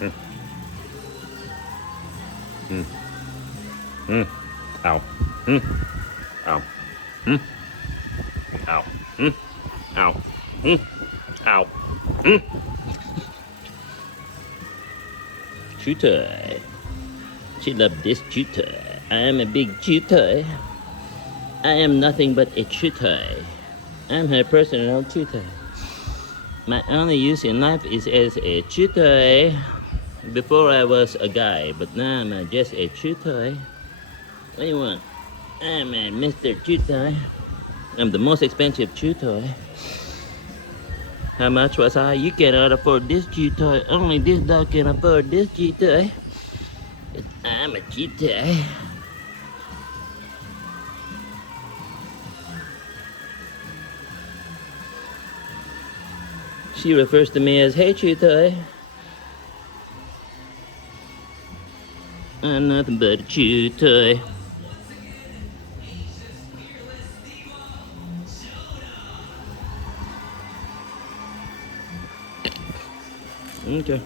Mm. Mm. Mm. Ow. Mm. Ow. Mm. Ow. Mm. Ow. Mm. Ow. Mm. Chew toy. She loved this chew toy. I am a big chew toy. I am nothing but a chew toy. I'm her personal chew toy. My only use in life is as a chew toy. Before I was a guy, but now I'm just a chew toy. What do you want? I'm a Mr. Chew Toy. I'm the most expensive chew toy. How much was I? You cannot afford this chew toy. Only this dog can afford this chew toy. I'm a chew toy. She refers to me as, hey, chew toy. I'm nothing but a chew toy. Okay.